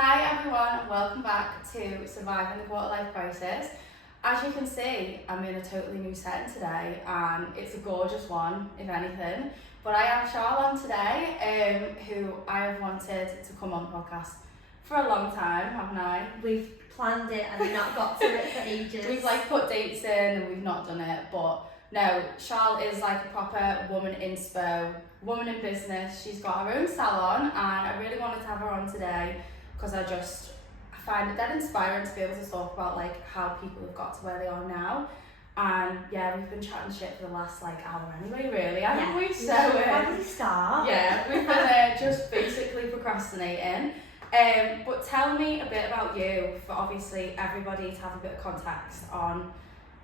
Hi everyone and welcome back to Surviving the Quarter Life Crisis. As you can see, I'm in a totally new setting today and it's a gorgeous one, if anything. But I have Charlotte on today, who I have wanted to come on the podcast for a long time, haven't I? We've planned it and not got to it for ages. We've put dates in and we've not done it, but no, Charlotte is a proper woman inspo, woman in business. She's got her own salon and I really wanted to have her on today because I find it dead inspiring to be able to talk about how people have got to where they are now. And yeah, we've been chatting shit for the last hour anyway, really, haven't we? So probably start. Yeah, we've been just basically procrastinating. But tell me a bit about you, for obviously everybody to have a bit of context on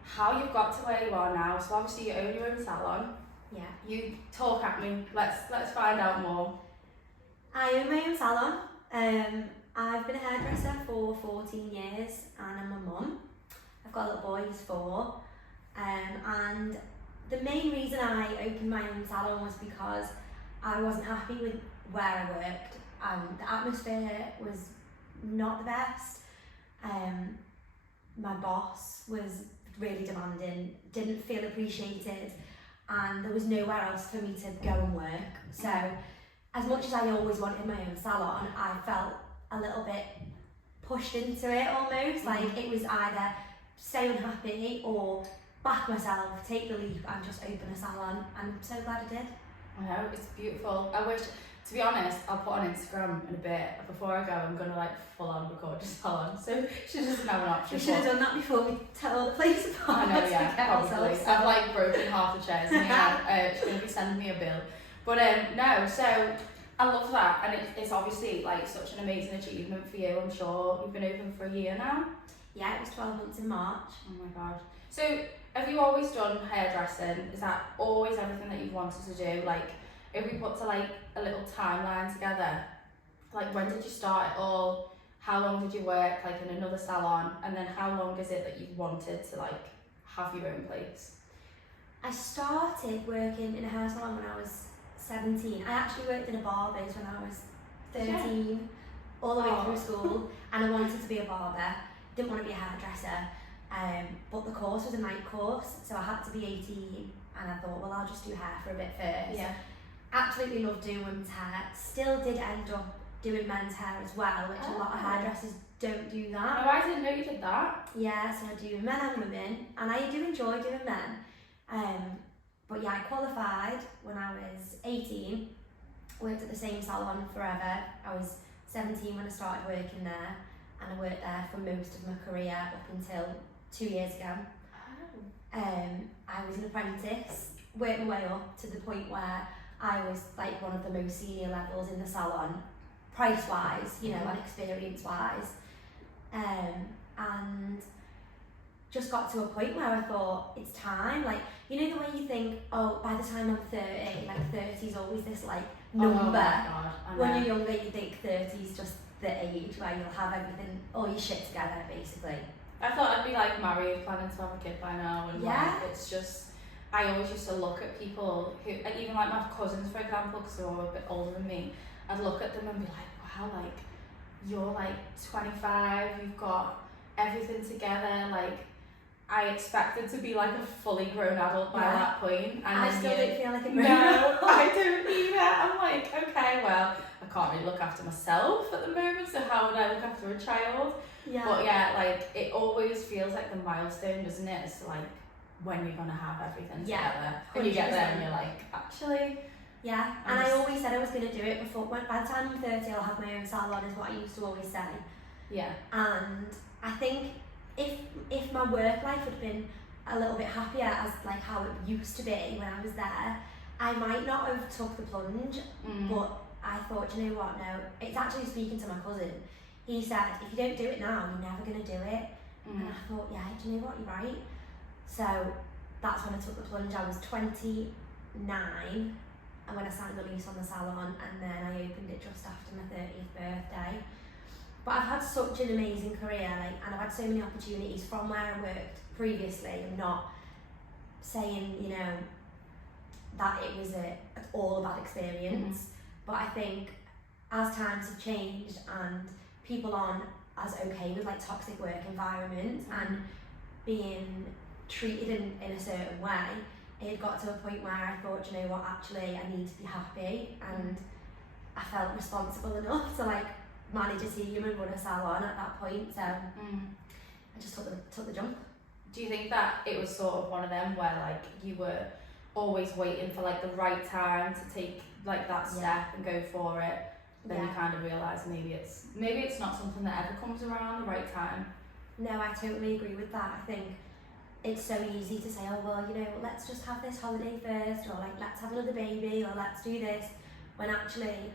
how you've got to where you are now. So obviously you own your own salon. Yeah. You talk at me. Let's find out more. I own my own salon. I've been a hairdresser for 14 years and I'm a mum. I've got a little boy, he's 4. And the main reason I opened my own salon was because I wasn't happy with where I worked and the atmosphere was not the best. My boss was really demanding, didn't feel appreciated, and there was nowhere else for me to go and work. So as much as I always wanted my own salon, I felt a little bit pushed into it almost. It was either stay unhappy or back myself, take the leap and just open a salon, and I'm so glad I did. I know, it's beautiful. I wish, to be honest, I'll put on Instagram in a bit. Before I go, I'm gonna full on record your salon, so she doesn't have an option. We should have done that before we tell the place apart. I know, yeah, probably. I've broken half the chairs in here. She's gonna be sending me a bill. But no, so I love that, and it's obviously such an amazing achievement for you. I'm sure you've been open for a year now. Yeah, it was 12 months in March. Oh my god. So have you always done hairdressing? Is that always everything that you've wanted to do? If we put to a little timeline together, when did you start it all? How long did you work in another salon? And then how long is it that you've wanted to have your own place? I started working in a hair salon when I was 17. I actually worked in a barber's when I was 13, all the way through school, and I wanted to be a barber. Didn't want to be a hairdresser, but the course was a night course, so I had to be 18, and I thought, well, I'll just do hair for a bit first. Yeah. Absolutely loved doing women's hair. Still did end up doing men's hair as well, which a lot of hairdressers don't do that. Oh, I didn't know you did that. Yeah, so I do men and women, and I do enjoy doing men. But yeah, I qualified when I was 18, worked at the same salon forever. I was 17 when I started working there, and I worked there for most of my career up until 2 years ago. I was an apprentice, worked my way up to the point where I was one of the most senior levels in the salon, price-wise, and experience-wise. And just got to a point where I thought, it's time. The way you think, oh, by the time I'm 30, 30 is always this number. Oh my God, when you're younger, you think 30 is just the age where you'll have everything, all your shit together, basically. I thought I'd be married, planning to have a kid by now, and yeah. It's just, I always used to look at people who, even my cousins, for example, because they're all a bit older than me, I'd look at them and be wow, you're 25, you've got everything together, I expected to be a fully grown adult by that point. And I still don't feel like a grown No, I don't either. I'm okay, well, I can't really look after myself at the moment, so how would I look after a child? Yeah. But yeah, it always feels like the milestone, doesn't it? It's when you're gonna have everything together. And you get there and you're actually. Yeah, and I always said I was gonna do it before. By the time I'm 30, I'll have my own salon, is what I used to always say. Yeah. And I think if my work life had been a little bit happier as how it used to be when I was there, I might not have took the plunge. But I thought, you know what? No, it's actually speaking to my cousin. He said, if you don't do it now, you're never going to do it. And I thought, yeah, do you know what, you're right. So that's when I took the plunge. I was 29 and when I signed the lease on the salon, and then I opened it just after my 30th birthday. But I've had such an amazing career, and I've had so many opportunities from where I worked previously. I'm not saying, that it was all a bad experience, but I think as times have changed and people aren't as okay with like toxic work environments and being treated in a certain way, it had got to a point where I thought, you know what, actually I need to be happy, and I felt responsible enough to like manage a team and run a salon at that point, so I just took the jump. Do you think that it was sort of one of them where like you were always waiting for like the right time to take like that step and go for it, then you kind of realise maybe it's not something that ever comes around the right time? No, I totally agree with that. I think it's so easy to say, oh well, you know, let's just have this holiday first, or like let's have another baby, or let's do this, when actually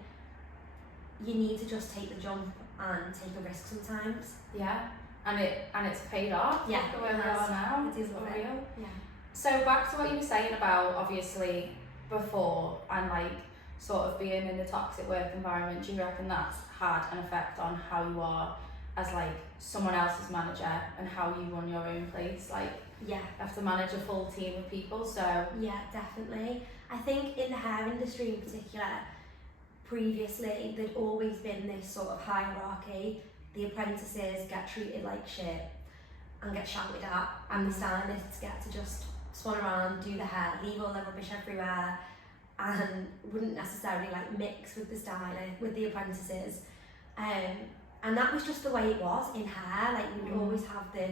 you need to just take the jump and take a risk sometimes. Yeah, and it's paid off. Yeah, the way we are now. It is real. Yeah. So back to what you were saying about obviously before and like sort of being in a toxic work environment, do you reckon that's had an effect on how you are as like someone else's manager and how you run your own place? Like you have to manage a full team of people, so yeah, definitely. I think in the hair industry in particular, previously there'd always been this sort of hierarchy. The apprentices get treated like shit and get shouted at, and the stylists get to just swan around, do the hair, leave all their rubbish everywhere, and wouldn't necessarily like mix with the stylist, with the apprentices. And that was just the way it was in hair. Like you would always have the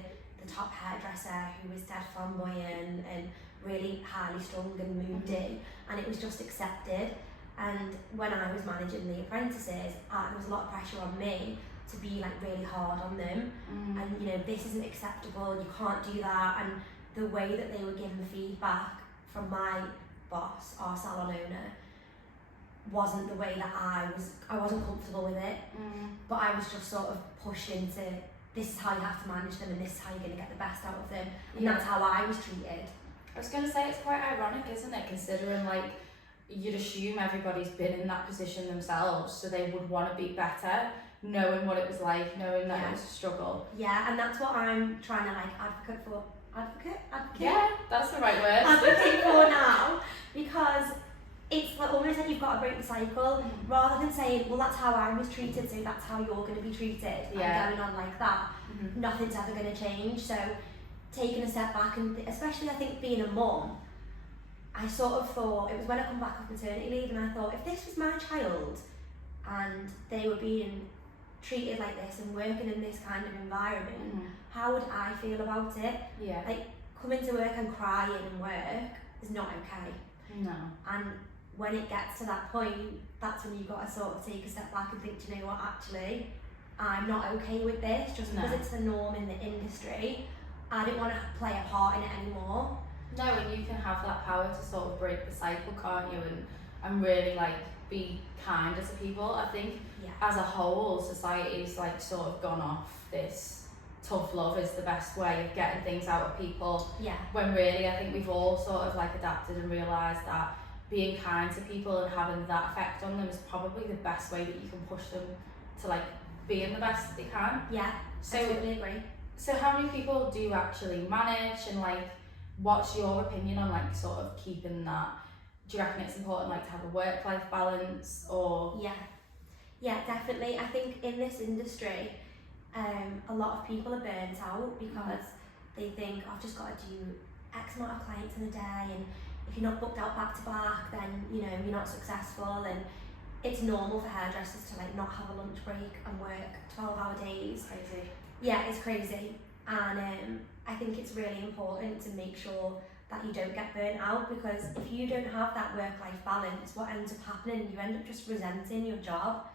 top hairdresser who was dead flamboyant and really highly strung and moody, and it was just accepted. And when I was managing the apprentices, there was a lot of pressure on me to be like really hard on them, and you know, this isn't acceptable, you can't do that. And the way that they were giving the feedback from my boss, our salon owner, wasn't the way that I wasn't comfortable with it. But I was just sort of pushed into, this is how you have to manage them and this is how you're going to get the best out of them, and that's how I was treated. I was going to say, it's quite ironic, isn't it, considering like you'd assume everybody's been in that position themselves, so they would want to be better, knowing what it was like, knowing that it was a struggle. Yeah, and that's what I'm trying to like advocate for. Advocate? Yeah, that's the right word. Advocate for now, because it's like almost like you've got to break the cycle, rather than saying, well, that's how I was treated, so that's how you're going to be treated, and going on like that. Nothing's ever going to change. So taking a step back, and especially I think being a mum, I sort of thought, it was when I come back off maternity leave, and I thought, if this was my child and they were being treated like this and working in this kind of environment, how would I feel about it? Yeah. Like, coming to work and crying in work is not okay. No. And when it gets to that point, that's when you've got to sort of take a step back and think, do you know what, actually, I'm not okay with this, just because it's the norm in the industry. I don't want to play a part in it anymore. No, and you can have that power to sort of break the cycle, can't you? And really like be kinder to people. I think as a whole, society's like sort of gone off this tough love is the best way of getting things out of people. Yeah. When really I think we've all sort of like adapted and realised that being kind to people and having that effect on them is probably the best way that you can push them to like being the best that they can. Yeah, so, I totally agree. So how many people do you actually manage, and like what's your opinion on like sort of keeping that? Do you reckon it's important like to have a work-life balance, or? Yeah, definitely. I think in this industry, a lot of people are burnt out because they think, I've just got to do X amount of clients in a day, and if you're not booked out back to back, then you know you're not successful. And it's normal for hairdressers to like not have a lunch break and work 12-hour days. Crazy. Yeah, it's crazy. And I think it's really important to make sure that you don't get burnt out, because if you don't have that work-life balance, what ends up happening, you end up just resenting your job.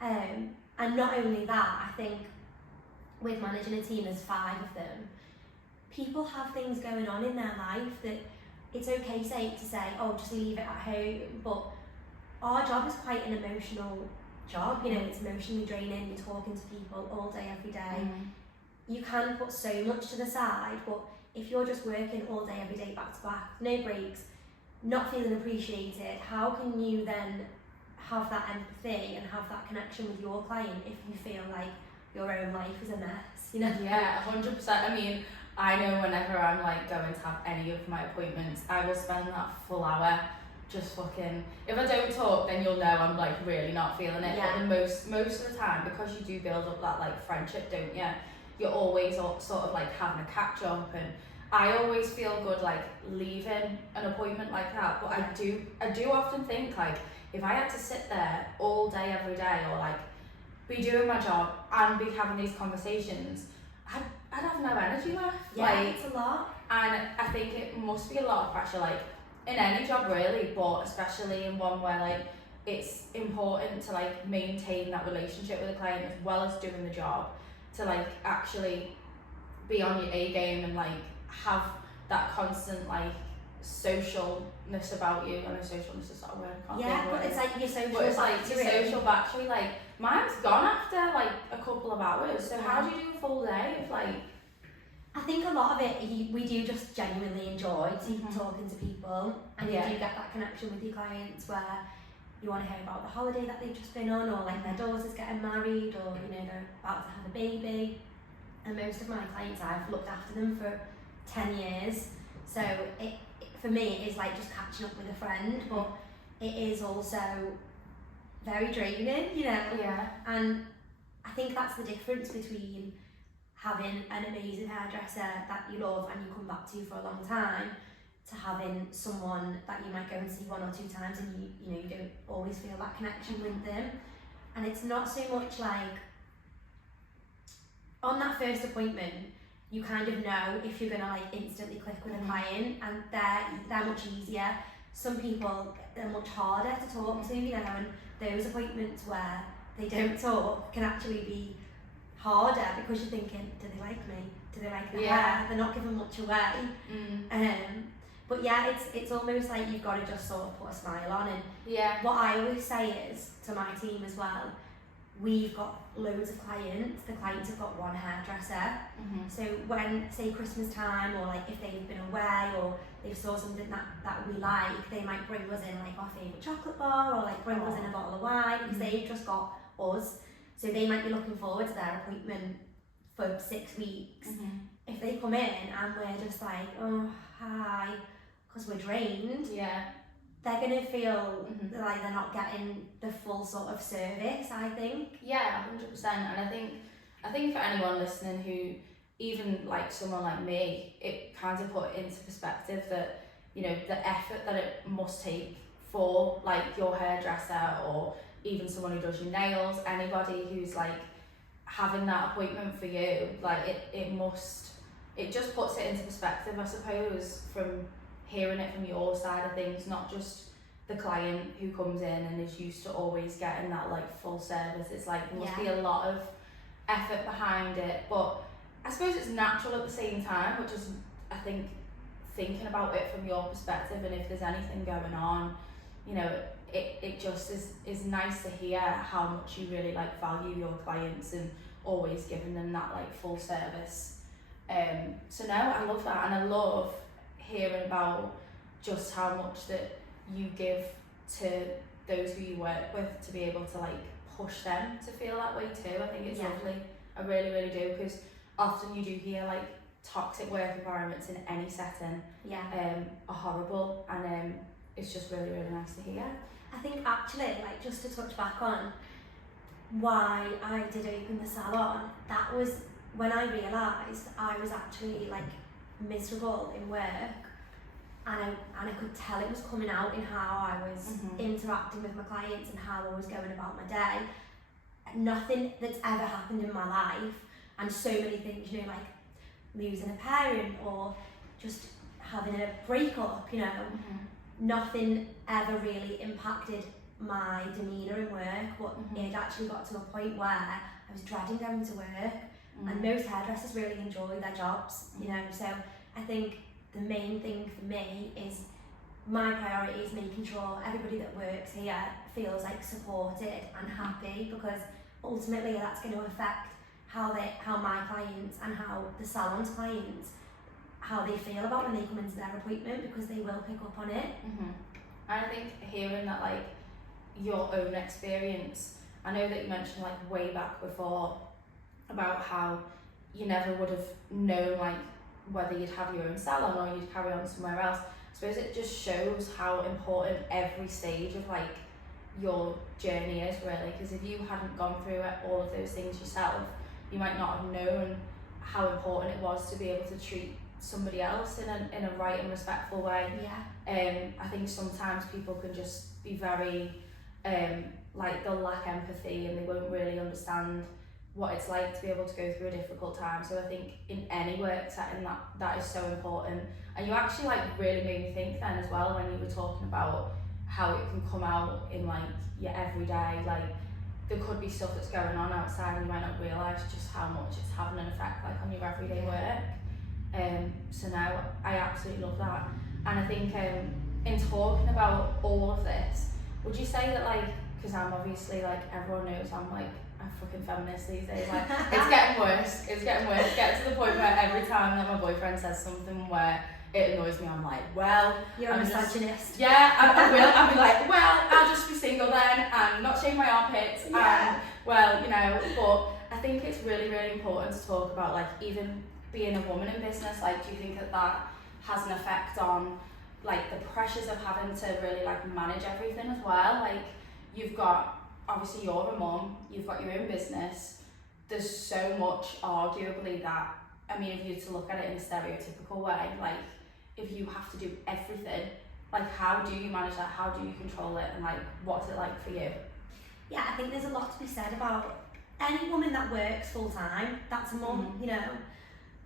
And not only that, I think with managing a team, there's 5 of them, people have things going on in their life that it's okay to say, oh, just leave it at home, but our job is quite an emotional job, you know, it's emotionally draining, you're talking to people all day, every day. You can put so much to the side, but if you're just working all day, every day, back to back, no breaks, not feeling appreciated, how can you then have that empathy and have that connection with your client if you feel like your own life is a mess, you know? Yeah, 100%. I mean, I know whenever I'm like going to have any of my appointments, I will spend that full hour just fucking, if I don't talk, then you'll know I'm like really not feeling it. Yeah. But most of the time, because you do build up that like friendship, don't you? You're always sort of like having a catch up, and I always feel good like leaving an appointment like that. But I do often think like if I had to sit there all day every day, or like be doing my job and be having these conversations, I'd have no energy left. Yeah, like, it's a lot. And I think it must be a lot of pressure, like in any job really, but especially in one where like it's important to like maintain that relationship with the client as well as doing the job, to like actually be on your A game and like have that constant like socialness about you. I know socialness is not a word. I can't Yeah, think of but it. it's like your social But it's like your battery. social battery, like mine's gone after like a couple of hours. So how Yeah. do you do a full day of like? I think a lot of it we do just genuinely enjoy Mhm. talking to people, and Yeah. you do get that connection with your clients where you want to hear about the holiday that they've just been on, or like their daughter's getting married, or you know they're about to have a baby. And most of my clients, I've looked after them for 10 years, so it for me it is like just catching up with a friend, but it is also very draining, you know. Yeah. And I think that's the difference between having an amazing hairdresser that you love and you come back to for a long time, to having someone that you might go and see 1 or 2 times and you don't always feel that connection with them. And it's not so much like on that first appointment you kind of know if you're gonna like instantly click with a client, and they're much easier. Some people are much harder to talk to, you know, and those appointments where they don't talk can actually be harder because you're thinking, do they like me? Do they like the hair? They're not giving much away. But yeah, it's almost like you've got to just sort of put a smile on. And what I always say is to my team as well, we've got loads of clients. The clients have got one hairdresser. So when, say, Christmas time, or like if they've been away or they've saw something that we like, they might bring us in like our favourite chocolate bar, or like bring us in a bottle of wine, because they've just got us. So they might be looking forward to their appointment for 6 weeks. If they come in and we're just like, oh, hi, because we're drained, they're going to feel like they're not getting the full sort of service, I think. Yeah, 100%. And I think for anyone listening who, even like someone like me, it kind of put into perspective that, you know, the effort that it must take for like your hairdresser, or even someone who does your nails, anybody who's like having that appointment for you, like it just puts it into perspective, I suppose, from hearing it from your side of things, not just the client who comes in and is used to always getting that like full service. It's like there must be a lot of effort behind it, but I suppose it's natural at the same time, which is, I think, thinking about it from your perspective, and if there's anything going on, you know, it just is nice to hear how much you really like value your clients and always giving them that like full service. So no, I love that, and I love hearing about just how much that you give to those who you work with to be able to like push them to feel that way too. I think it's lovely. I really, really do, because often you do hear like toxic work environments in any setting are horrible, and it's just really, really nice to hear. I think actually, like, just to touch back on why I did open the salon, that was when I realised I was actually like miserable in work, and I could tell it was coming out in how I was interacting with my clients and how I was going about my day. Nothing that's ever happened in my life, and so many things, you know, like losing a parent or just having a breakup, you know, nothing ever really impacted my demeanour in work, but it actually got to a point where I was dreading going to work, and most hairdressers really enjoy their jobs, you know, so I think the main thing for me is my priority is making sure everybody that works here feels like supported and happy, because ultimately that's going to affect how my clients and how the salon's clients, how they feel about when they come into their appointment, because they will pick up on it. And I think hearing that like your own experience, I know that you mentioned like way back before about how you never would have known like whether you'd have your own salon or you'd carry on somewhere else. suppose it just shows how important every stage of like your journey is really, because if you hadn't gone through all of those things yourself, you might not have known how important it was to be able to treat somebody else in a right and respectful way. I think sometimes people can just be very like they'll lack empathy and they won't really understand what it's like to be able to go through a difficult time. So I think in any work setting that is so important. And you actually like really made me think then as well when you were talking about how it can come out in like your everyday, like there could be stuff that's going on outside and you might not realise just how much it's having an effect like on your everyday work. So now I absolutely love that. And I think in talking about all of this, would you say that like, because I'm obviously like everyone knows I'm like a fucking feminist these days, like it's getting worse, it gets to the point where every time that my boyfriend says something where it annoys me, I'm like, well, you're a misogynist. I'll be like, well, I'll just be single then and not shave my armpits and well, you know, but I think it's really, really important to talk about like even being a woman in business. Like, do you think that has an effect on like the pressures of having to really like manage everything as well? Like you've got, obviously you're a mum, you've got your own business, there's so much arguably that, I mean, if you were to look at it in a stereotypical way, like if you have to do everything, like how do you manage that, how do you control it, and like what's it like for you? Yeah, I think there's a lot to be said about any woman that works full time, that's a mum, you know,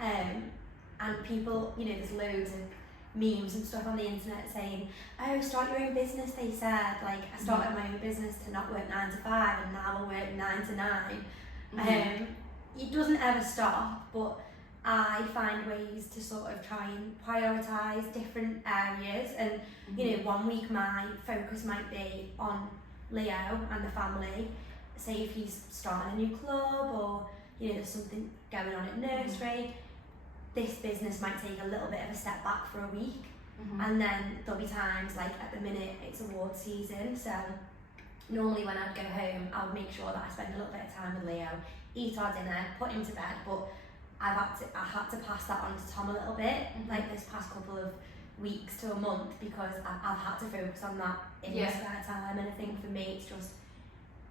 and people, you know, there's loads of memes and stuff on the internet saying, oh, start your own business, they said, like I started my own business to not work 9 to 5 and now I work 9 to 9. It doesn't ever stop, but I find ways to sort of try and prioritise different areas, and you know, one week my focus might be on Leo and the family, say if he's starting a new club or you know there's something going on at nursery, this business might take a little bit of a step back for a week, and then there'll be times like at the minute it's award season, so normally when I'd go home I would make sure that I spend a little bit of time with Leo, eat our dinner, put him to bed, but I had to pass that on to Tom a little bit, like this past couple of weeks to a month, because I've had to focus on that in my spare time. And I think for me it's just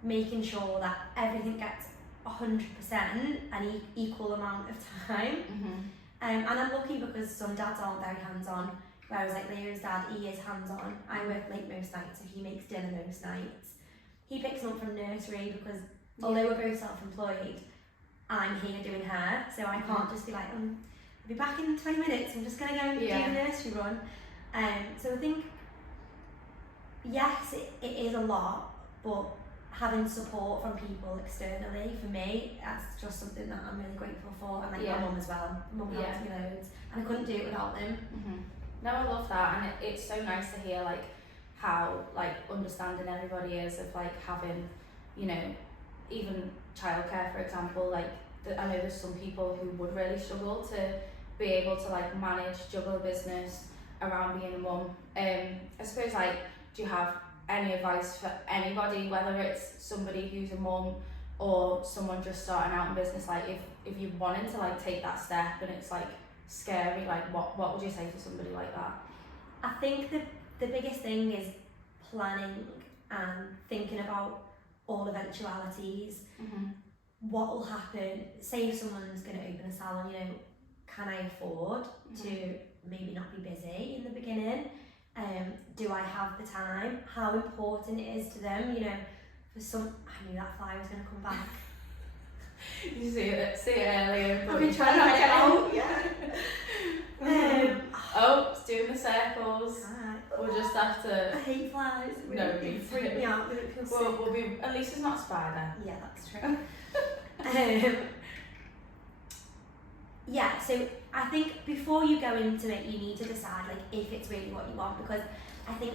making sure that everything gets 100% an equal amount of time. And I'm lucky because some dads aren't very hands-on, whereas like Leo's dad, he is hands-on. I work late most nights, so he makes dinner most nights. He picks them up from nursery because although we're both self-employed, I'm here doing her, so I can't just be like, I'll be back in 20 minutes, I'm just going to go and do the nursery run. So I think, yes, it is a lot, but having support from people externally, for me, that's just something that I'm really grateful for, and like my mum as well. Mum helps me loads, and I couldn't do it without them. No, I love that, and it's so nice to hear like how like understanding everybody is of like having, you know, even childcare, for example. Like I know there's some people who would really struggle to be able to like manage, juggle a business around being a mum. I suppose like, do you have any advice for anybody, whether it's somebody who's a mum or someone just starting out in business, like if you wanted to like take that step and it's like scary, like what would you say to somebody like that? I think the biggest thing is planning and thinking about all eventualities. What will happen, say if someone's going to open a salon, you know, can I afford to maybe not be busy in the beginning? Do I have the time? How important it is to them, you know, for some, I knew that fly was going to come back. You see it earlier. I've been trying to get out. Oh, it's doing the circles. We'll just have to. I hate flies. They freak me out. They don't feel sick. We'll be. At least it's not a spider. Yeah, that's true. Yeah, so I think before you go into it, you need to decide like if it's really what you want, because I think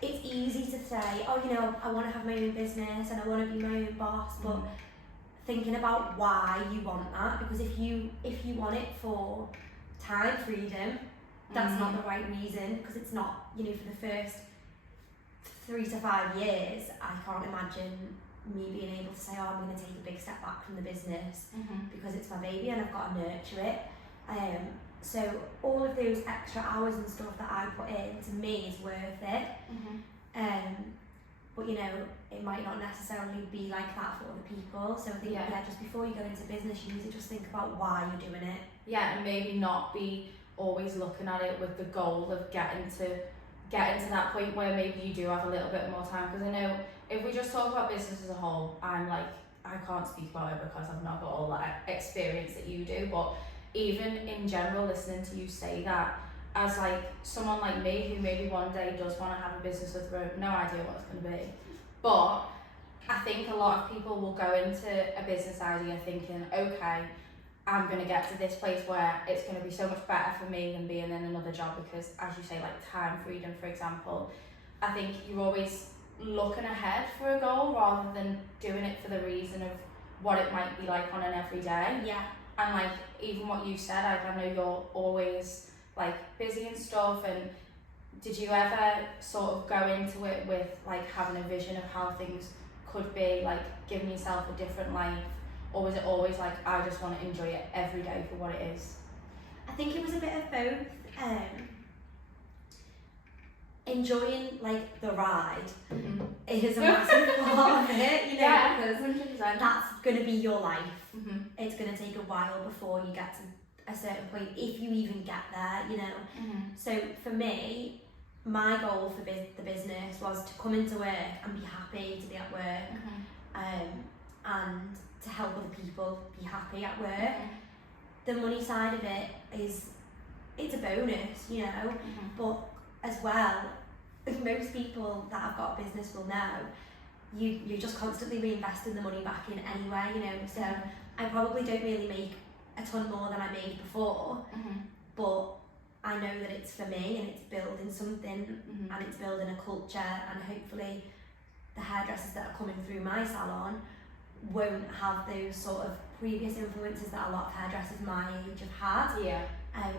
it's easy to say, oh, you know, I want to have my own business and I want to be my own boss, but thinking about why you want that, because if you want it for time freedom, that's not the right reason, because it's not, you know, for the first 3 to 5 years, I can't imagine me being able to say, oh, I'm going to take a big step back from the business because it's my baby and I've got to nurture it. So all of those extra hours and stuff that I put in, to me, is worth it. But you know, it might not necessarily be like that for other people. So I think just before you go into business, you need to just think about why you're doing it. Yeah, and maybe not be always looking at it with the goal of getting to that point where maybe you do have a little bit more time. Because I know if we just talk about business as a whole, I can't speak about it because I've not got all that experience that you do. But even in general, listening to you say that, as like someone like me who maybe one day does want to have a business with no idea what it's going to be, but I think a lot of people will go into a business idea thinking, okay, I'm going to get to this place where it's going to be so much better for me than being in another job, because as you say, like time freedom, for example, I think you're always looking ahead for a goal rather than doing it for the reason of what it might be like on an everyday. Yeah. And like even what you said, I know you're always like busy and stuff, and did you ever sort of go into it with like having a vision of how things could be, like giving yourself a different life, or was it always like, I just want to enjoy it every day for what it is? I think it was a bit of both. Enjoying like the ride is a massive part of it, you know, because 100%. that's going to be your life. It's going to take a while before you get to a certain point, if you even get there, you know. So for me, my goal for the business was to come into work and be happy to be at work, and to help other people be happy at work. The money side of it it's a bonus, you know, but as well, most people that have got a business will know you're just constantly reinvesting the money back in anyway, you know. So I probably don't really make a ton more than I made before, but I know that it's for me and it's building something, and it's building a culture, and hopefully the hairdressers that are coming through my salon won't have those sort of previous influences that a lot of hairdressers my age have had,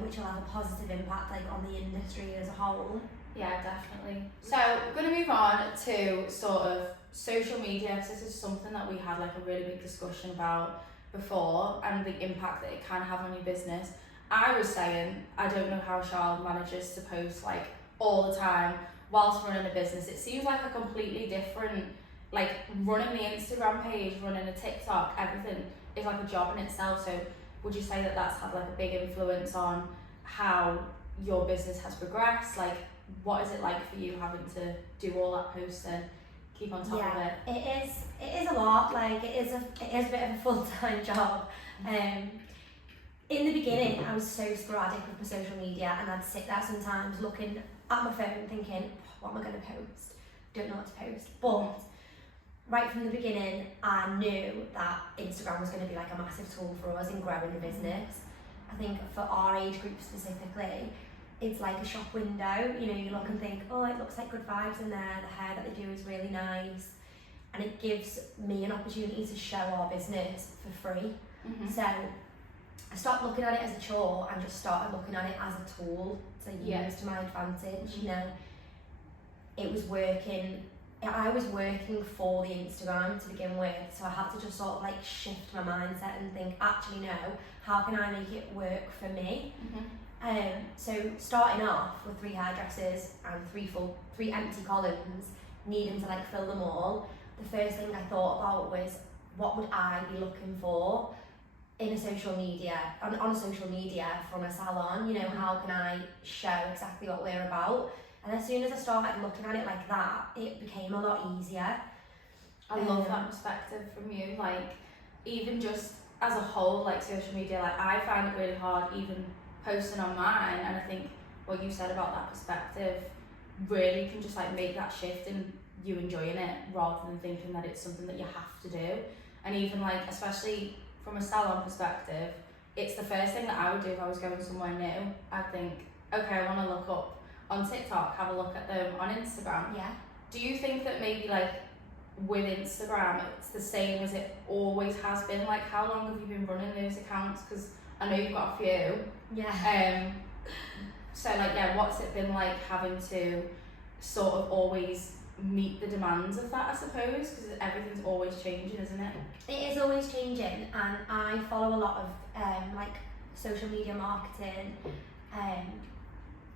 which will have a positive impact like on the industry as a whole. Yeah, definitely. So we're going to move on to sort of social media, because this is something that we had like a really big discussion about before, and the impact that it can have on your business. I was saying, I don't know how Charlotte manages to post like all the time whilst running a business. It seems like a completely different, like running the Instagram page, running a TikTok, everything is like a job in itself. So would you say that that's had like a big influence on how your business has progressed? Like, what is it like for you having to do all that posting, keep on top of it? It is a lot. Like it is a bit of a full-time job. In the beginning, I was so sporadic with my social media, and I'd sit there sometimes looking at my phone thinking, what am I going to post? Don't know what to post. But right from the beginning, I knew that Instagram was going to be like a massive tool for us in growing the business. I think for our age group specifically, it's like a shop window. You know, you look and think, oh, it looks like good vibes in there, the hair that they do is really nice, and it gives me an opportunity to show our business for free. So I stopped looking at it as a chore and just started looking at it as a tool to use to my advantage. You know, it was working. I was working for the Instagram to begin with, so I had to just sort of like shift my mindset and think, actually no, how can I make it work for me? So starting off with 3 hairdressers and 3 empty columns, needing to like fill them all, the first thing I thought about was, what would I be looking for in a social media, on social media from a salon? You know, how can I show exactly what we're about? And as soon as I started looking at it like that, it became a lot easier. I love that perspective from you. Like, even just as a whole, like social media, like I find it really hard even posting on mine, and I think what you said about that perspective really can just like make that shift in you enjoying it rather than thinking that it's something that you have to do. And even like, especially from a salon perspective, it's the first thing that I would do if I was going somewhere new. I'd think, okay, I want to look up on TikTok, have a look at them on Instagram. Yeah. Do you think that maybe like with Instagram, it's the same as it always has been? Like, how long have you been running those accounts? Because I know you've got a few. Yeah. So like, yeah, what's it been like having to sort of always meet the demands of that, I suppose, because everything's always changing, isn't it? It is always changing, and I follow a lot of like social media marketing,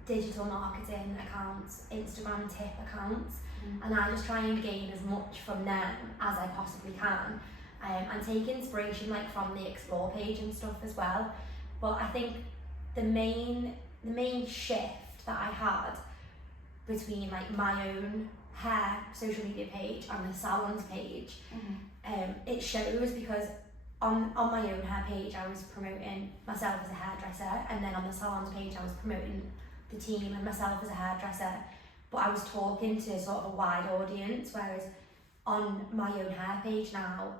digital marketing accounts, Instagram tip accounts, and I just try and gain as much from them as I possibly can, and take inspiration like from the explore page and stuff as well. But I think the main shift that I had between like my own hair social media page and the salon's page, it shows because on my own hair page I was promoting myself as a hairdresser, and then on the salon's page I was promoting the team and myself as a hairdresser, but I was talking to sort of a wide audience, whereas on my own hair page now,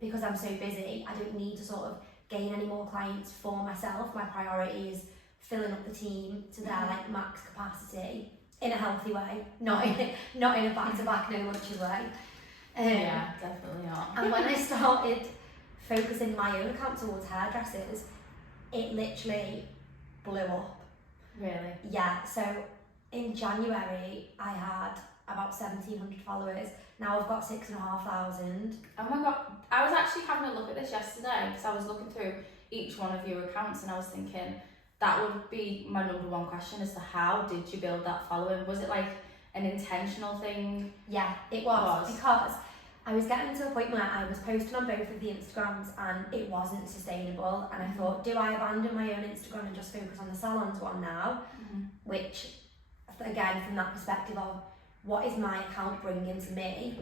because I'm so busy, I don't need to sort of gain any more clients for myself. My priority is filling up the team to their like max capacity in a healthy way, not in a back-to-back no lunches way. Yeah, definitely not. And when I started focusing my own account towards hairdressers, it literally blew up. Really? Yeah, so in January I had about 1,700 followers. Now I've got 6,500. Oh my god, I was actually having a look at this yesterday because I was looking through each one of your accounts and I was thinking that would be my number one question as to how did you build that following? Was it like an intentional thing? Yeah, it was. Because I was getting to a point where I was posting on both of the Instagrams and it wasn't sustainable, and I thought, do I abandon my own Instagram and just focus on the salons one now? Which, again, from that perspective of what is my account bringing to me?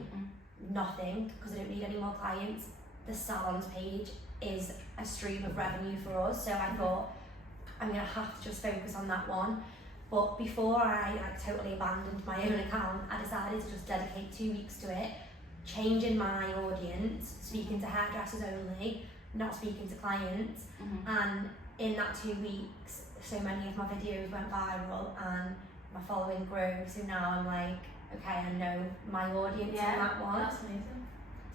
Nothing, because I don't need any more clients. The salons page is a stream of revenue for us, so I thought I'm gonna have to just focus on that one. But before I like totally abandoned my own account, I decided to just dedicate 2 weeks to it, changing my audience, speaking to hairdressers only, not speaking to clients. And in that 2 weeks, so many of my videos went viral and my following grew. So now I'm like, okay, I know my audience on that one. That's amazing.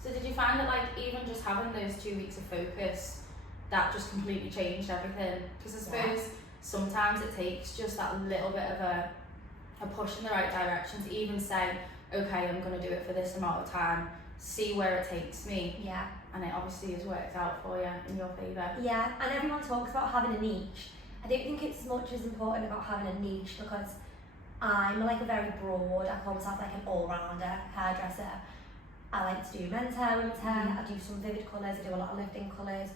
So did you find that like even just having those 2 weeks of focus, that just completely changed everything? Because I suppose sometimes it takes just that little bit of a push in the right direction to even say, okay, I'm going to do it for this amount of time, see where it takes me. Yeah. And it obviously has worked out for you in your favour. Yeah, and everyone talks about having a niche. I don't think it's as much as important about having a niche, because I'm like a very broad, I call myself like an all-rounder hairdresser. I like to do men's hair, women's hair, I do some vivid colours, I do a lot of lifting colours.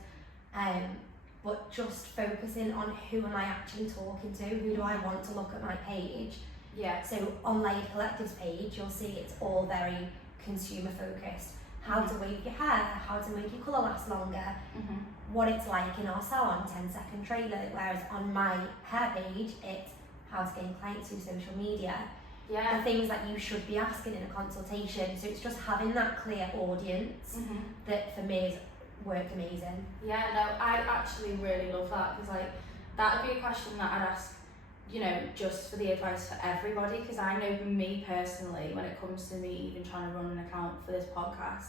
But just focusing on who am I actually talking to, who do I want to look at my page. Yeah. So on Layered Collective's page, you'll see it's all very consumer focused. How to wave your hair, how to make your colour last longer, what it's like in our salon, 10-second trailer, whereas on my hair page, it's how to gain clients through social media. Yeah. The things that you should be asking in a consultation. So it's just having that clear audience that for me has worked amazing. Yeah, no, I actually really love that, because like that would be a question that I'd ask, you know, just for the advice for everybody, because I know me personally, when it comes to me even trying to run an account for this podcast,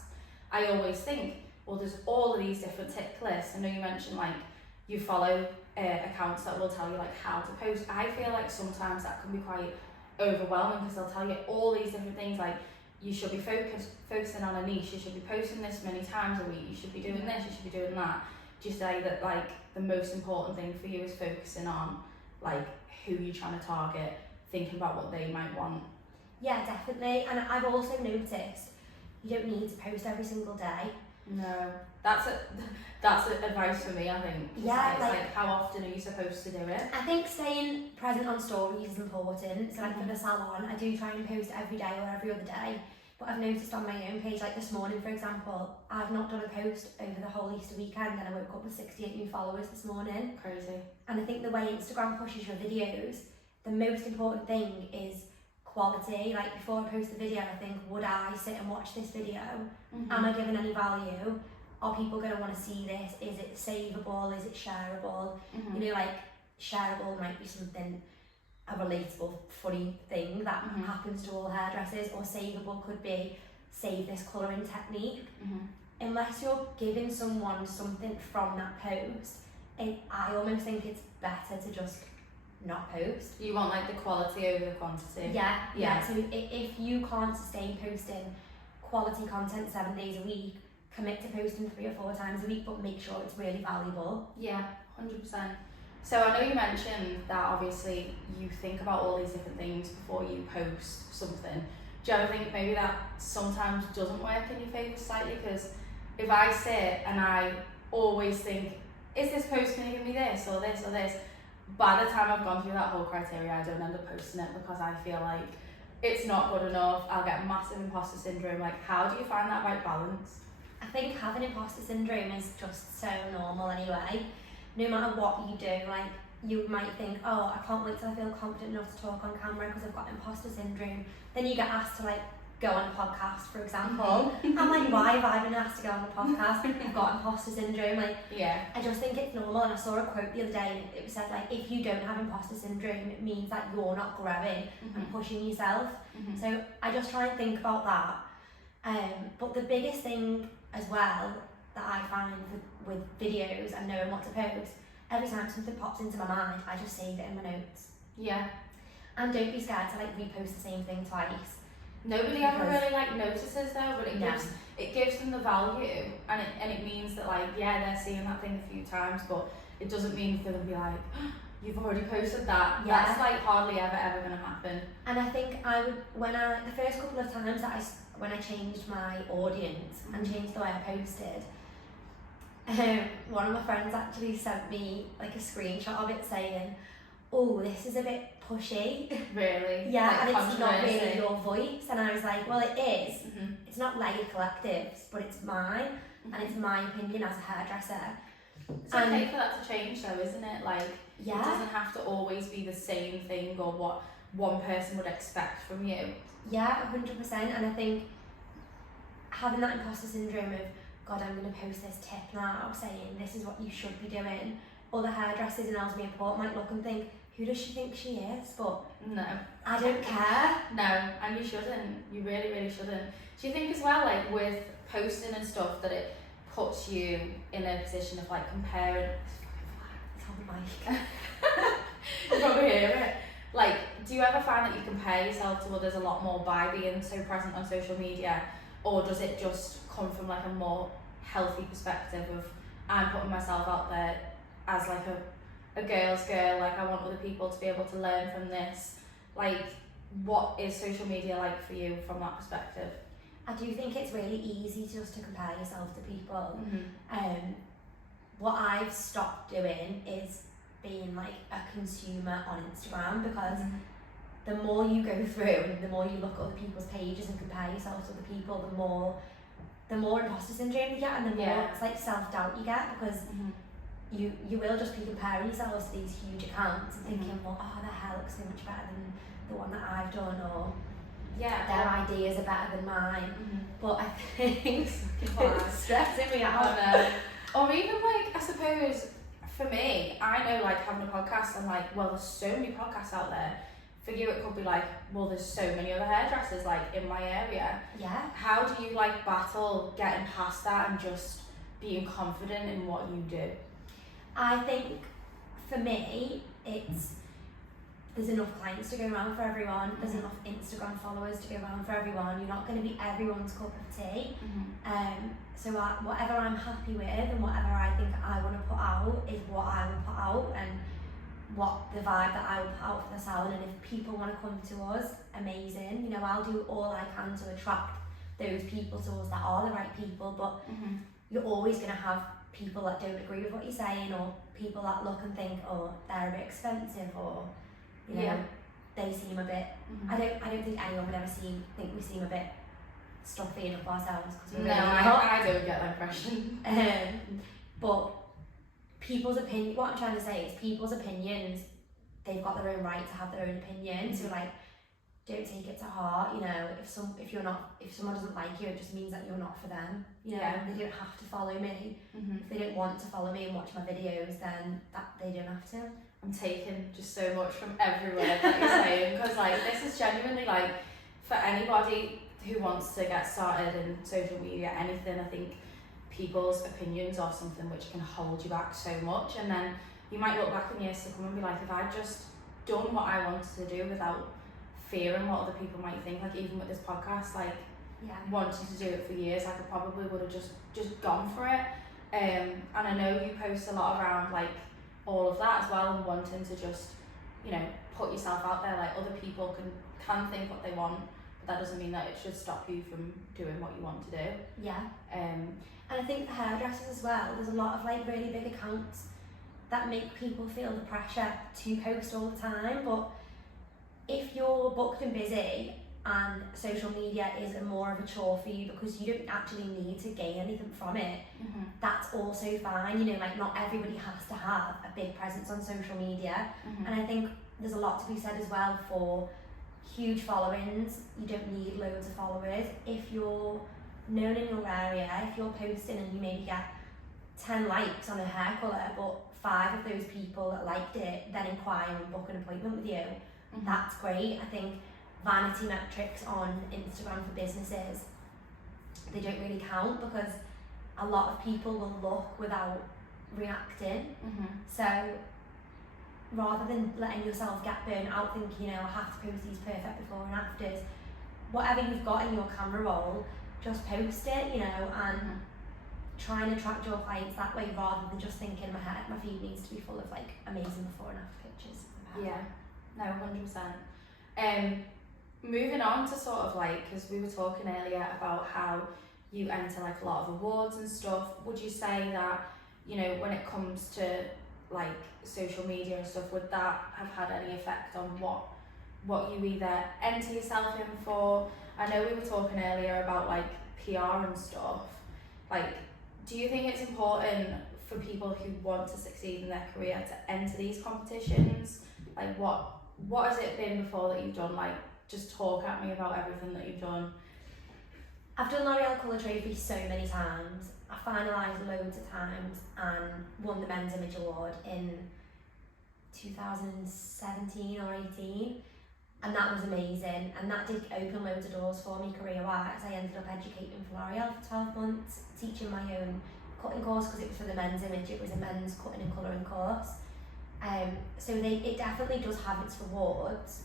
I always think, well, there's all of these different tick lists. I know you mentioned like you follow accounts that will tell you like how to post. I feel like sometimes that can be quite overwhelming, because they'll tell you all these different things, like you should be focusing on a niche, you should be posting this many times a week, you should be doing this, you should be doing that. Do you say that like the most important thing for you is focusing on like who you're trying to target, thinking about what they might want? Yeah, definitely. And I've also noticed you don't need to post every single day. No, that's advice for me, I think. Yeah, it's like how often are you supposed to do it? I think staying present on stories is important. So like for the salon, I do try and post every day or every other day. But I've noticed on my own page, like this morning for example, I've not done a post over the whole Easter weekend, and I woke up with 68 new followers this morning. Crazy. And I think the way Instagram pushes your videos, the most important thing is quality. Like before I post the video, I think, would I sit and watch this video? Am I giving any value? Are people going to want to see this? Is it savable? Is it shareable? You know, like shareable might be something, a relatable, funny thing that happens to all hairdressers, or savable could be, save this colouring technique. Unless you're giving someone something from that post, I almost think it's better to just not post. You want like the quality over the quantity. Yeah. So if you can't sustain posting quality content 7 days a week, commit to posting 3 or 4 times a week, but make sure it's really valuable. Yeah, 100%. So I know you mentioned that obviously you think about all these different things before you post something. Do you ever think maybe that sometimes doesn't work in your favour slightly? Because if I sit and I always think, is this post going to give me this or this or this? By the time I've gone through that whole criteria, I don't end up posting it because I feel like it's not good enough. I'll get massive imposter syndrome. Like, how do you find that right balance? I think having imposter syndrome is just so normal anyway. No matter what you do, like, you might think, oh, I can't wait till I feel confident enough to talk on camera because I've got imposter syndrome. Then you get asked to like go on a podcast, for example. I'm like, why have I been asked to go on a podcast? I've got imposter syndrome. Like, yeah, I just think it's normal. And I saw a quote the other day, and it said like, if you don't have imposter syndrome, it means that you're not growing and pushing yourself. So I just try and think about that. But the biggest thing as well that I find with videos and knowing what to post, every time something pops into my mind, I just save it in my notes. Yeah. And don't be scared to like repost the same thing twice. Nobody ever really like notices though, but it gives them the value, and it means that like, yeah, they're seeing that thing a few times, but it doesn't mean for them to be like, oh, you've already posted that. Yeah. That's like hardly ever going to happen. And I think I would, the first couple of times that when I changed my audience and changed the way I posted, one of my friends actually sent me like a screenshot of it saying, oh, this is a bit pushy. Really? Yeah, like, and it's not really your voice. And I was like, well, it is. It's not Lego Collectives, but it's mine, and it's my opinion as a hairdresser. It's okay for that to change though, isn't it? Like, yeah. It doesn't have to always be the same thing or what one person would expect from you. Yeah, 100%. And I think having that imposter syndrome of, God, I'm going to post this tip now saying this is what you should be doing. Other hairdressers in Ellesmere Port might look and think, who does she think she is? But no, I don't care. No, and you shouldn't. You really, really shouldn't. Do you think as well, like with posting and stuff, that it puts you in a position of like comparing? It's on the mic. You probably hear it. Like, do you ever find that you compare yourself to others a lot more by being so present on social media, or does it just come from like a more healthy perspective of, I'm putting myself out there as like a girl's girl, like I want other people to be able to learn from this? Like, what is social media like for you from that perspective? I do think it's really easy just to compare yourself to people. What I've stopped doing is being like a consumer on Instagram, because the more you go through and the more you look at other people's pages and compare yourself to other people, the more imposter syndrome you get, and the more it's like self-doubt you get, because you will just be comparing yourselves to these huge accounts and thinking, well, oh, their hair looks so much better than the one that I've done, or their ideas are better than mine. But I think it's stressing me out. Or even like, I suppose for me, I know like having a podcast, I'm like, well, there's so many podcasts out there. For you, it could be like, well, there's so many other hairdressers like in my area. Yeah. How do you like battle getting past that and just being confident in what you do? I think for me, there's enough clients to go around for everyone. There's enough Instagram followers to go around for everyone. You're not going to be everyone's cup of tea. So whatever I'm happy with and whatever I think I want to put out is what I will put out, and what the vibe that I will put out for the salon. And if people want to come to us, amazing. You know, I'll do all I can to attract those people to us that are the right people. But you're always going to have people that don't agree with what you're saying, or people that look and think, oh, they're a bit expensive, or you know, they seem a bit. I don't think anyone would ever think we seem a bit stuffy enough ourselves, because we're really not. I don't get that impression. But people's opinion. What I'm trying to say is, people's opinions, they've got their own right to have their own opinion. So like, don't take it to heart. You know, if someone doesn't like you, it just means that you're not for them. You know, they don't have to follow me. If they don't want to follow me and watch my videos, then that they don't have to. I'm taking just so much from every word that you're saying, because like, this is genuinely like, for anybody who wants to get started in social media, anything, I think people's opinions are something which can hold you back so much. And then you might look back in years to come and be like, if I'd just done what I wanted to do without fearing what other people might think, like even with this podcast, like wanted to do it for years, like I probably would have just gone for it. And I know you post a lot around like all of that as well, and wanting to just, you know, put yourself out there. Like other people can think what they want, but that doesn't mean that it should stop you from doing what you want to do. Yeah. And I think for hairdressers as well, there's a lot of like really big accounts that make people feel the pressure to post all the time. But if you're booked and busy and social media is more of a chore for you because you don't actually need to gain anything from it, that's also fine. You know, like not everybody has to have a big presence on social media. And I think there's a lot to be said as well for huge followings. You don't need loads of followers. If you're known in your area, if you're posting and you maybe get 10 likes on a hair colour, but 5 of those people that liked it then inquire and book an appointment with you, that's great. I think vanity metrics on Instagram for businesses, they don't really count because a lot of people will look without reacting. So rather than letting yourself get burnt out thinking, you know, I have to post these perfect before and afters, whatever you've got in your camera roll, just post it, you know, and try and attract your clients that way rather than just thinking in my head my feed needs to be full of like amazing before and after pictures. Yeah, no, 100%. Moving on to sort of like, because we were talking earlier about how you enter like a lot of awards and stuff, would you say that, you know, when it comes to like social media and stuff, would that have had any effect on what you either enter yourself in for? I know we were talking earlier about like PR and stuff. Like, do you think it's important for people who want to succeed in their career to enter these competitions? Like what has it been before that you've done? Like, just talk at me about everything that you've done. I've done L'Oreal Colour Trophy so many times. I finalised loads of times and won the Men's Image Award in 2017 or 18, and that was amazing, and that did open loads of doors for me career-wise. I ended up educating for L'Oreal for 12 months, teaching my own cutting course because it was for the men's image, it was a men's cutting and colouring course. So it definitely does have its rewards,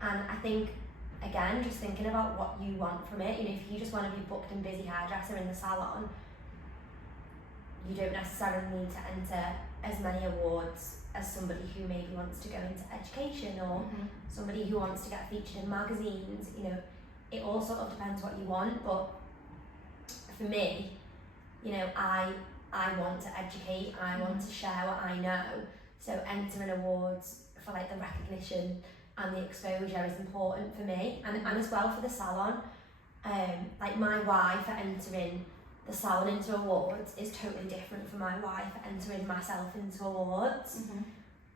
and I think, again, just thinking about what you want from it. You know, if you just want to be booked and busy hairdresser in the salon, you don't necessarily need to enter as many awards as somebody who maybe wants to go into education or somebody who wants to get featured in magazines. You know, it all sort of depends what you want, but for me, you know, I want to educate, I want to share what I know, so entering awards for like the recognition and the exposure is important for me, and as well for the salon. Like my why for entering the salon into awards is totally different from my why for entering myself into awards.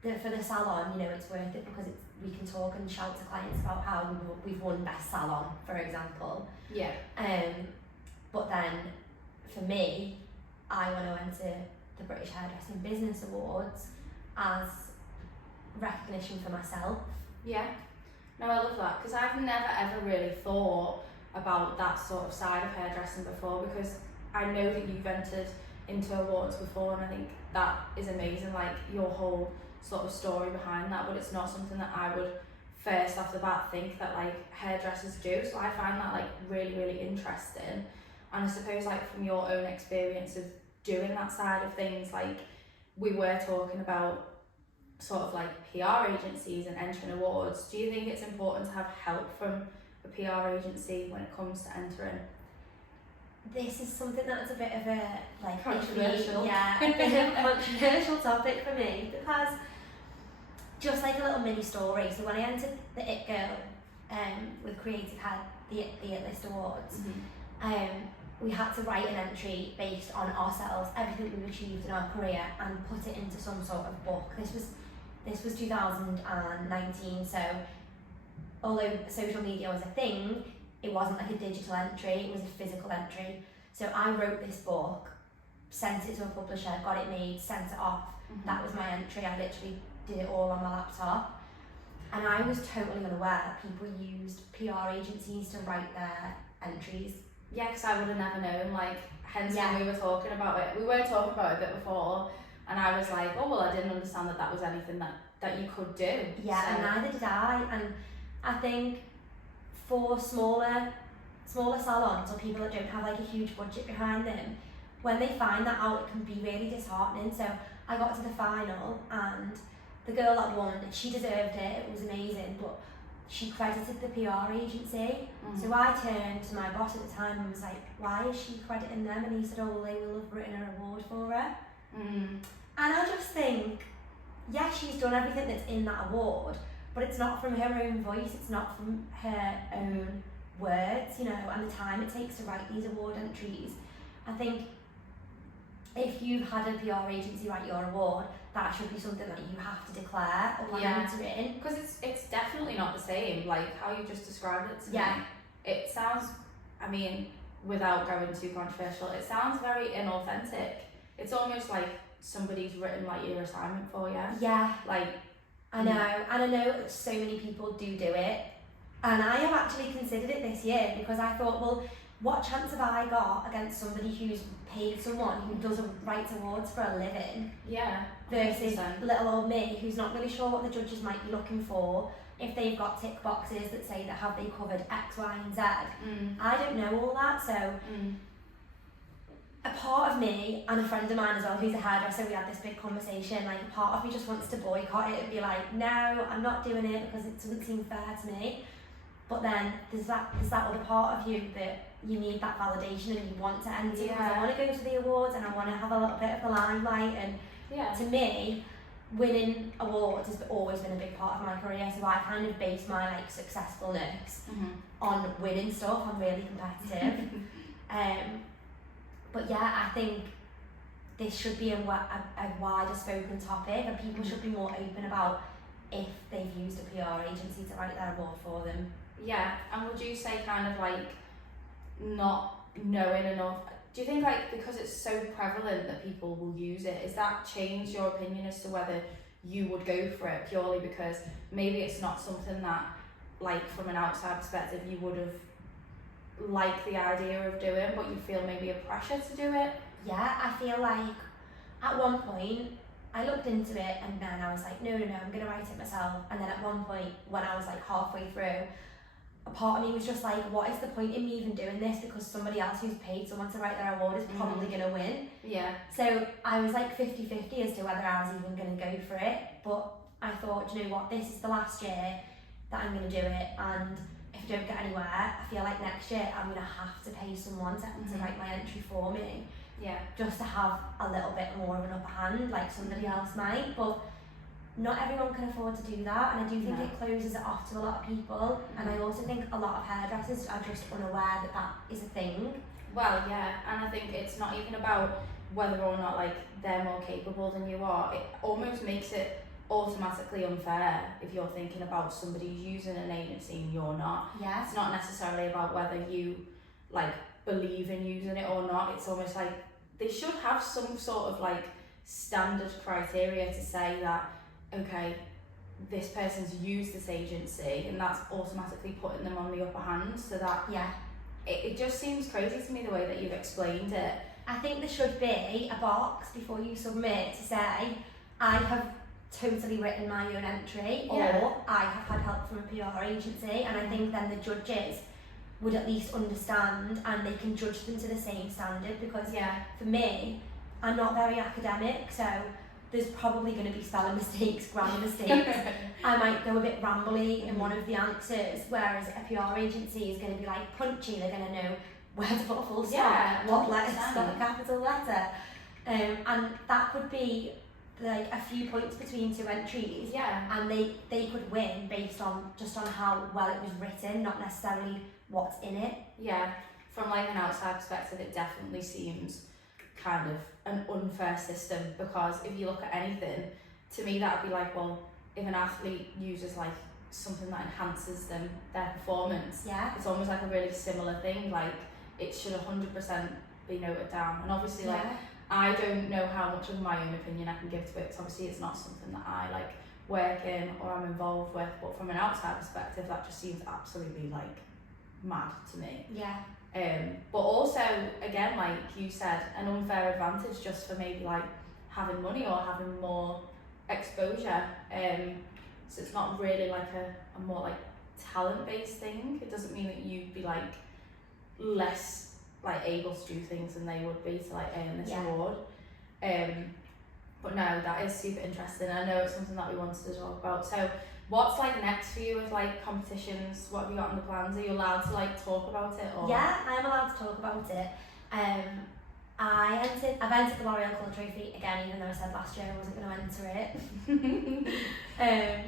For the salon, you know, it's worth it because we can talk and shout to clients about how we've won best salon, for example. Yeah. But then for me, I want to enter the British Hairdressing Business Awards as recognition for myself. Yeah, no, I love that, because I've never ever really thought about that sort of side of hairdressing before, because I know that you've entered into awards before, and I think that is amazing, like your whole sort of story behind that, but it's not something that I would first off the bat think that like hairdressers do, so I find that like really, really interesting. And I suppose like from your own experience of doing that side of things, like we were talking about sort of like PR agencies and entering awards, do you think it's important to have help from a PR agency when it comes to entering? This is something that's a bit of a like controversial. Yeah, a bit of a controversial topic for me, because just like a little mini story. So when I entered the It Girl with Creative Head, the It List Awards, we had to write an entry based on ourselves, everything we've achieved in our career, and put it into some sort of book. This was 2019, so although social media was a thing, it wasn't like a digital entry, it was a physical entry. So I wrote this book, sent it to a publisher, got it made, sent it off. That was my entry. I literally did it all on my laptop. And I was totally unaware that people used PR agencies to write their entries. Yeah, because I would have never known, like, hence when we were talking about it. We were talking about it a bit before, and I was like, oh, well, I didn't understand that was anything that you could do. Yeah, so. And neither did I. And I think for smaller smaller salons or people that don't have like a huge budget behind them, when they find that out, it can be really disheartening. So I got to the final and the girl that won, she deserved it, it was amazing, but she credited the PR agency. So I turned to my boss at the time and was like, why is she crediting them? And he said, oh, well, they will have written an award for her. And I just think, yeah, she's done everything that's in that award, but it's not from her own voice, it's not from her own words, you know, and the time it takes to write these award entries. I think if you've had a PR agency write your award, that should be something that you have to declare upon entering. Because it's definitely not the same, like how you just described it to me. It sounds, I mean, without going too controversial, it sounds very inauthentic. It's almost like somebody's written like your assignment for you. Yeah. Like, I know, and I know that so many people do it. And I have actually considered it this year because I thought, well, what chance have I got against somebody who's paid someone who doesn't write awards for a living? Yeah. Versus little old me who's not really sure what the judges might be looking for, if they've got tick boxes that say that have they covered X, Y and Z. I don't know all that, so a part of me and a friend of mine as well who's a hairdresser, we had this big conversation, like a part of me just wants to boycott it and be like, no, I'm not doing it because it doesn't seem fair to me. But then there's that other part of you that you need that validation and you want to enter because I want to go to the awards and I want to have a little bit of the limelight. And to me, winning awards has always been a big part of my career, so I kind of base my like successfulness on winning stuff. I'm really competitive. But yeah, I think this should be a wider spoken topic and people should be more open about if they've used a PR agency to write their award for them. Yeah, and would you say kind of like not knowing enough, do you think like because it's so prevalent that people will use it, is that change your opinion as to whether you would go for it purely because maybe it's not something that like from an outside perspective you would have liked the idea of doing but you feel maybe a pressure to do it? Yeah, I feel like at one point I looked into it and then I was like, no, I'm going to write it myself. And then at one point when I was like halfway through, a part of me was just like, what is the point in me even doing this because somebody else who's paid someone to write their award is probably going to win. Yeah. So I was like 50-50 as to whether I was even going to go for it, but I thought, you know what, this is the last year that I'm going to do it, and if I don't get anywhere, I feel like next year I'm going to have to pay someone to write my entry for me. Yeah. Just to have a little bit more of an upper hand like somebody else might, but not everyone can afford to do that, and I do think it closes it off to a lot of people. And I also think a lot of hairdressers are just unaware that that is a thing. Well, yeah, and I think it's not even about whether or not like they're more capable than you are. It almost makes it automatically unfair if you're thinking about somebody using an agency and you're not. Yeah. It's not necessarily about whether you like believe in using it or not. It's almost like they should have some sort of like standard criteria to say that, okay, this person's used this agency and that's automatically putting them on the upper hand, so that it just seems crazy to me the way that you've explained it. I think there should be a box before you submit to say, I have totally written my own entry or I have had help from a PR agency, and I think then the judges would at least understand and they can judge them to the same standard, because for me, I'm not very academic, so there's probably going to be spelling mistakes, grammar mistakes. I might go a bit rambly in one of the answers, whereas a PR agency is going to be like punchy. They're going to know where to put a full stop, what letter to spell a capital letter. And that could be like a few points between two entries. And they could win based on just on how well it was written, not necessarily what's in it. From like an outside perspective, it definitely seems kind of an unfair system, because if you look at anything, to me that would be like, well, if an athlete uses like something that enhances their performance, it's almost like a really similar thing. Like it should 100% be noted down. And obviously like I don't know how much of my own opinion I can give to it, because obviously it's not something that I like work in or I'm involved with, but from an outside perspective that just seems absolutely like mad to me. But also, again, like you said, an unfair advantage just for maybe like having money or having more exposure. So it's not really like a more like talent-based thing. It doesn't mean that you'd be like less like able to do things than they would be to like earn this Yeah. award. But no, that is super interesting. I know it's something that we wanted to talk about. So what's like next for you with like competitions? What have you got on the plans? Are you allowed to like talk about it? Or Yeah, I am allowed to talk about it. I've entered the L'Oreal Colour Trophy again, even though I said last year I wasn't going to enter it.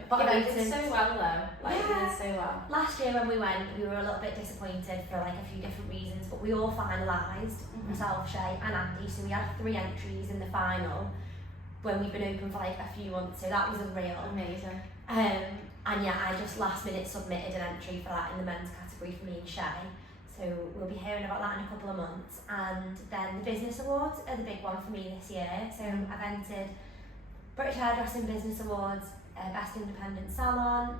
But yeah, I've you did entered, so well though. Like you Yeah. did so well. last year when we went, we were a little bit disappointed for like a few different reasons, but we all finalised, myself, Shay and Andy, so we had 3 entries in the final when we've been open for like a few months, so that was unreal. Amazing. And yeah, I just last minute submitted an entry for that in the men's category for me and Shay. So we'll be hearing about that in a couple of months. And then the business awards are the big one for me this year. So I've entered British Hairdressing Business Awards, Best Independent Salon,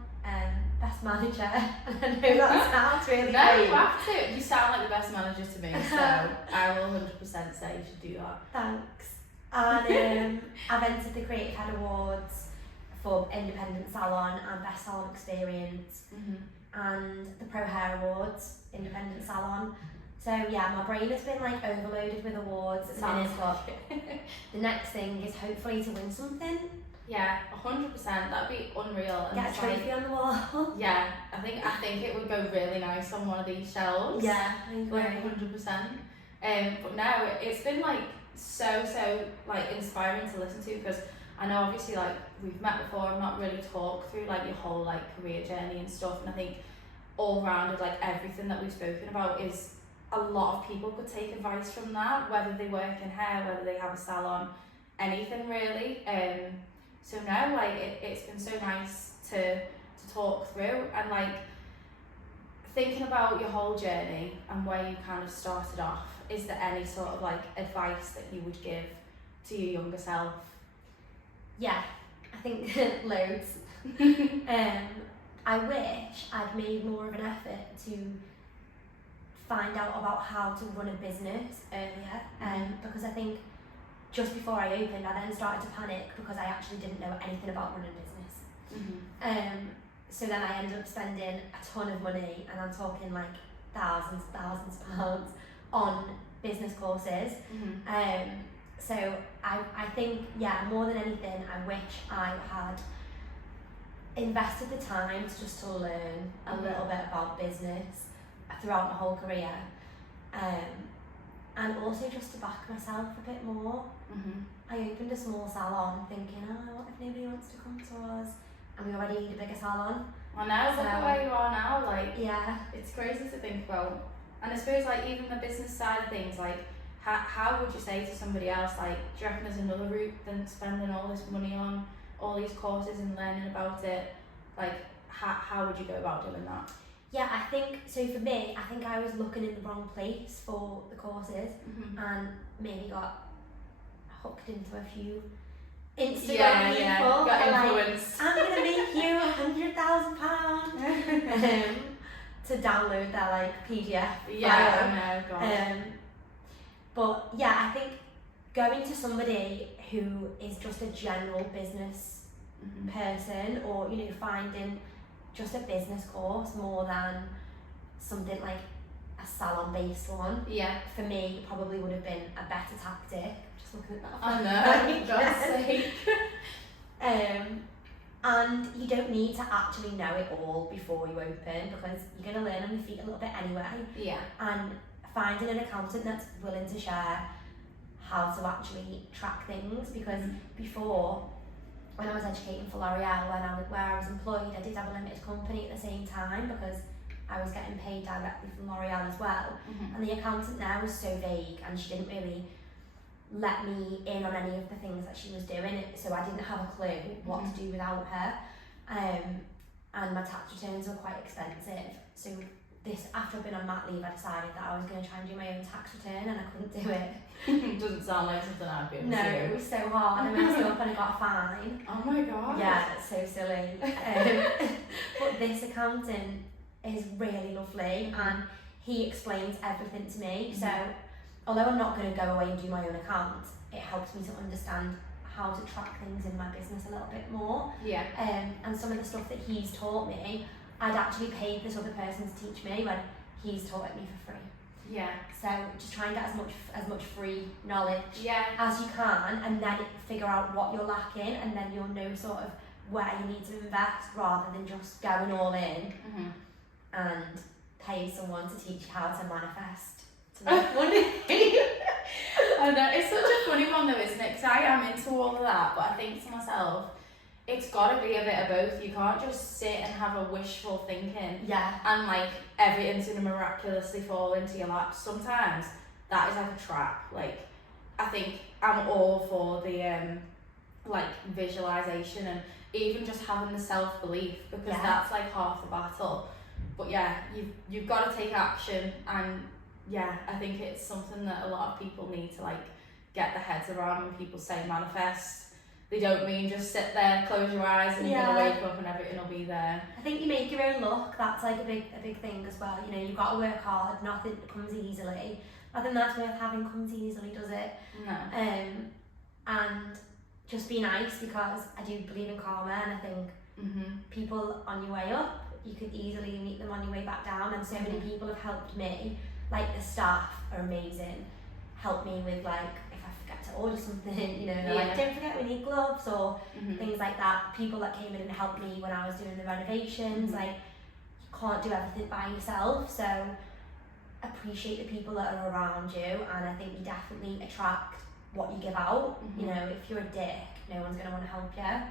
Best Manager. And I know that sounds really No, great. you have to. You sound like the best manager to me, so I will 100% say you should do that. Thanks. And I've entered the Creative Head Awards for Independent Salon and Best Salon Experience. And the Pro Hair Awards, Independent Salon. So yeah, my brain has been like overloaded with awards at the minute, but the next thing is hopefully to win something. Yeah, 100%. That'd be unreal. And Get a it's like, trophy on the wall. yeah, I think it would go really nice on one of these shelves. Yeah, I Like agree. 100%. But no, it's been like so like inspiring to listen to, because I know obviously like we've met before, I've not really talked through like your whole like career journey and stuff, and I think all rounded like everything that we've spoken about is a lot of people could take advice from that, whether they work in hair, whether they have a salon, anything really. So no, like it's been so nice to talk through, and like thinking about your whole journey and where you kind of started off, is there any sort of like advice that you would give to your younger self? Yeah, I think loads. I wish I'd made more of an effort to find out about how to run a business earlier, because I think just before I opened, I then started to panic because I actually didn't know anything about running a business. So then I ended up spending a ton of money, and I'm talking like thousands of pounds on business courses. So I think, yeah, more than anything, I wish I had invested the time just to learn a little bit about business throughout my whole career, and also just to back myself a bit more. I opened a small salon thinking, oh, what if nobody wants to come to us? And we already need a bigger salon. I know, look at where you are now, like Yeah. it's crazy to think about. And I suppose like even the business side of things, like how would you say to somebody else, like, do you reckon there's another route than spending all this money on all these courses and learning about it? Like how would you go about doing that? Yeah, I think, so for me, I think I was looking in the wrong place for the courses, and maybe got hooked into a few Instagram people. got who are like, influenced. I'm gonna make you £100,000 to download their like PDF. Yeah, file. I know, God. But yeah, I think going to somebody who is just a general business person, or you know, finding just a business course more than something like a salon based one, Yeah. for me probably would have been a better tactic. Just looking at that. I know, for God's sake. And you don't need to actually know it all before you open, because you're going to learn on your feet a little bit anyway. Yeah. And finding an accountant that's willing to share how to actually track things, because before, when I was educating for L'Oreal, where I was employed, I did have a limited company at the same time, because I was getting paid directly from L'Oreal as well. And the accountant there was so vague, and she didn't really let me in on any of the things that she was doing, so I didn't have a clue what to do without her. And my tax returns were quite expensive, so after I've been on mat leave, I decided that I was going to try and do my own tax return, and I couldn't do it. Doesn't sound like something I'd be able No, to it do. was so hard. I messed up and I got a fine. Oh my God. Yeah, it's so silly. But this accountant is really lovely, and he explains everything to me. So although I'm not going to go away and do my own account, it helps me to understand how to track things in my business a little bit more. Yeah. And some of the stuff that he's taught me, I'd actually paid this other person to teach me when he's taught it me for free. Yeah. So just try and get as much free knowledge Yeah. as you can, and then figure out what you're lacking, and then you'll know sort of where you need to invest rather than just going all in and paying someone to teach you how to manifest to make money. I know, it's such a funny one though, isn't it? Because I am into all of that, but I think to myself, it's got to be a bit of both. You can't just sit and have a wishful thinking Yeah. and like everything's going to miraculously fall into your lap. Sometimes that is like a trap. Like, I think I'm all for the like visualization and even just having the self-belief, because that's like half the battle. But yeah, you've got to take action, and yeah, I think it's something that a lot of people need to like get their heads around. When people say manifest, they don't mean just sit there, close your eyes, and you're gonna wake up and everything will be there. I think you make your own luck. That's like a big thing as well. You know, you've got to work hard. Nothing comes easily. Nothing that's worth having comes easily, does it? No. And just be nice, because I do believe in karma, and I think people on your way up, you could easily meet them on your way back down. And so many people have helped me. Like the staff are amazing. Help me with like if I forget to order something, you know, they're like, don't forget we need gloves or things like that. People that came in and helped me when I was doing the renovations, like you can't do everything by yourself. So appreciate the people that are around you, and I think you definitely attract what you give out. You know, if you're a dick, no one's going to want to help you.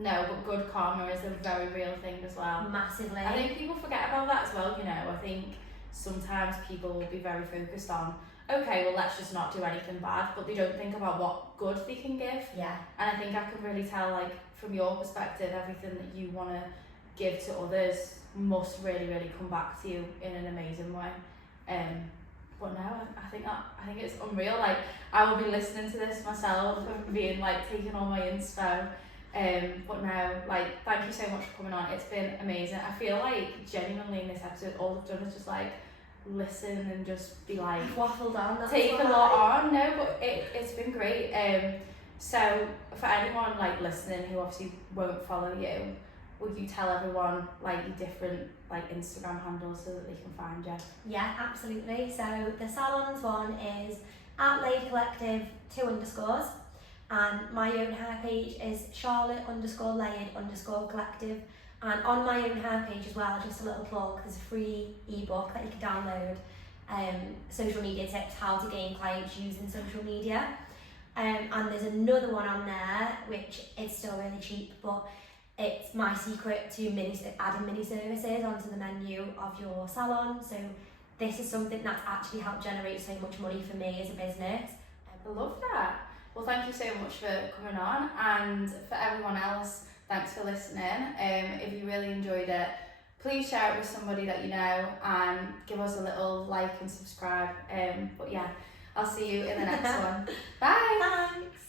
No, but good karma is a very real thing as well. Massively. I think people forget about that as well, you know. I think sometimes people will be very focused on, okay, well, let's just not do anything bad, but they don't think about what good they can give. Yeah. And I think I can really tell, like, from your perspective, everything that you want to give to others must really, really come back to you in an amazing way. But no, I think it's unreal. Like, I will be listening to this myself and being like taking all my inspo. But no, like, thank you so much for coming on. It's been amazing. I feel like genuinely in this episode, all I've done is just like listen and just be like I've waffled on. Take a lot on. No, but it's been great. So for anyone like listening who obviously won't follow you, would you tell everyone like your different like Instagram handles so that they can find you? Yeah, absolutely. So the salon's one is @Laid Collective 2_, and my own hair page is Charlotte_Laid_Collective. And on my own hair page as well, just a little plug, there's a free ebook that you can download. Social media tips, how to gain clients using social media. And there's another one on there which is still really cheap, but it's my secret to adding mini services onto the menu of your salon. So this is something that's actually helped generate so much money for me as a business. I love that. Well, thank you so much for coming on, and for everyone else, thanks for listening. If you really enjoyed it, please share it with somebody that you know, and give us a little like and subscribe. But yeah, I'll see you in the next one. Bye. Thanks.